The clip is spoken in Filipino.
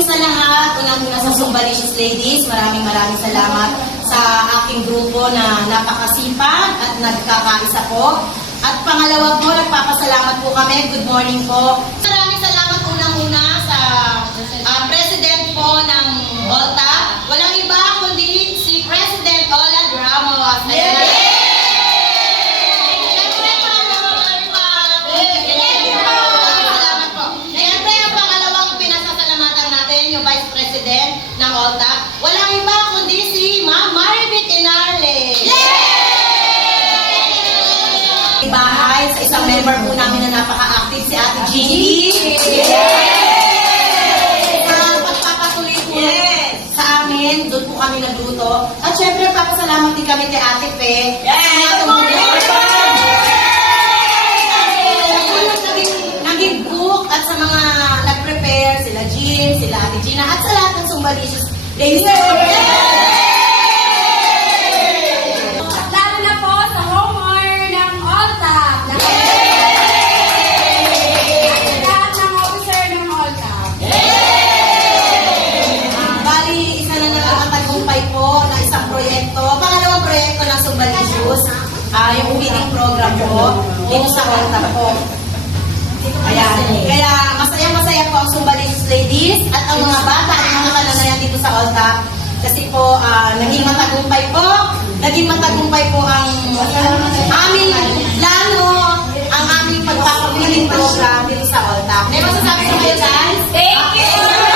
Sa lahat, unang-una sa Zumbalicious Ladies, maraming salamat sa aking grupo na napakasipag at nagkakaisa po. At pangalawa po, nagpapasalamat po kami. Good morning po. Maraming salamat unang-una sa President po ng OLTA. Walang iba kundi si President Olad Ramos. Yung Vice President ng OLTA, walang iba kundi si Ma'am Maribeth Enarle. Bahay sa isang member po namin na napaka-active, si Ate Gigi. Pagpapatuloy po sa amin, doon po kami nagluto. At syempre, papasalamat din kami kay Ate Pe. Nag-book at sa mga nag-prepare, sila Jean, sila Ate Gina, at sa lahat ng Zumbalicious Ladies. Lalo na po sa homeowner ng OLTA. Lahat ng officer ng OLTA. Bali, isa na nakakatagumpay po na isang proyekto. Pangalawang proyekto ng Zumbalicious, yung feeding program po, dito sa OLTA po. Ayan. Kaya masaya-masaya po ang Zumbalicious Ladies at ang mga bata, ang mga kananayan dito sa OLTA. Kasi po, naging matagumpay po ang aming plano, ang aming pagpapabiling program dito sa OLTA. May masasabi sa kayo, guys? Thank you!